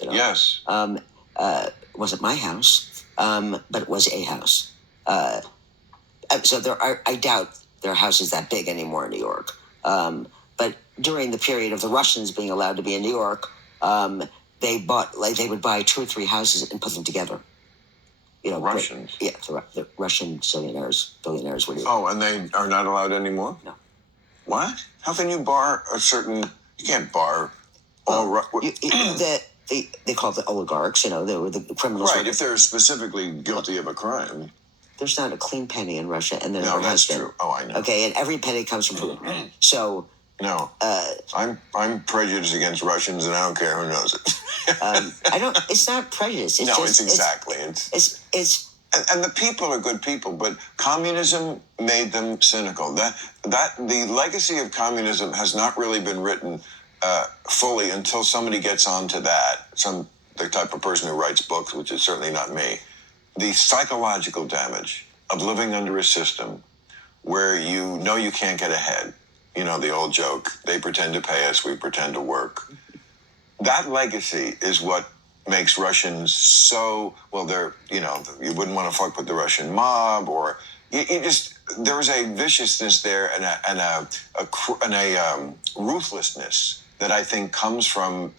You know? Yes. It wasn't my house, but it was a house. So I doubt there are houses that big anymore in New York. But during the period of the Russians being allowed to be in New York, they would buy 2 or 3 houses and put them together. You know, Russians? The Russian billionaires would do. Oh, and they are not allowed anymore? No. What? How can you bar a certain? You can't bar all. They call it the oligarchs. You know, the criminals. Right. If they're specifically guilty of a crime. There's not a clean penny in Russia, and there never that's has been. True. Oh, I know. Okay, and every penny comes from Putin. So. No. I'm prejudiced against Russians, and I don't care who knows it. I don't. It's not prejudice. It's exactly. It's. And the people are good people, but communism made them cynical. That the legacy of communism has not really been written fully until somebody gets onto that. The type of person who writes books, which is certainly not me. The psychological damage of living under a system where you know you can't get ahead. You know, the old joke, they pretend to pay us, we pretend to work. That legacy is what makes Russians so, well, you wouldn't want to fuck with the Russian mob, or there's a viciousness there and a ruthlessness that I think comes from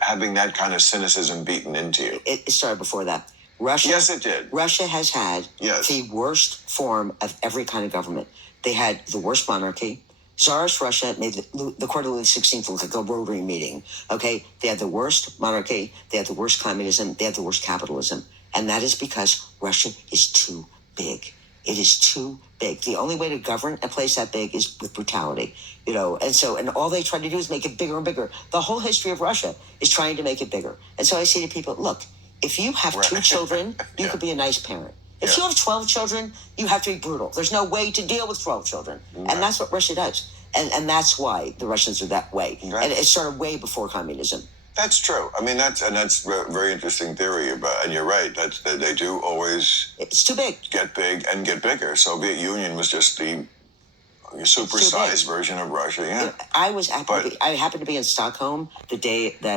having that kind of cynicism beaten into you. It started before that. Russia. Yes, it did. Russia has had the worst form of every kind of government. They had the worst monarchy. Tsarist Russia made the court of Louis XVI look like a Rotary meeting. Okay, they had the worst monarchy. They had the worst communism. They had the worst capitalism, and that is because Russia is too big. It is too big. The only way to govern a place that big is with brutality, you know. And all they try to do is make it bigger and bigger. The whole history of Russia is trying to make it bigger. And so I say to people, look, if you have 2 children, you could be a nice parent. If you have 12 children, you have to be brutal. There's no way to deal with 12 children. Right. And that's what Russia does. And that's why the Russians are that way. Right. And it started way before communism. That's true. I mean, that's a very interesting theory and you're right. They do always. It's too big. Get big and get bigger. Soviet Union was just the supersized version of Russia. Yeah. I happened to be in Stockholm the day that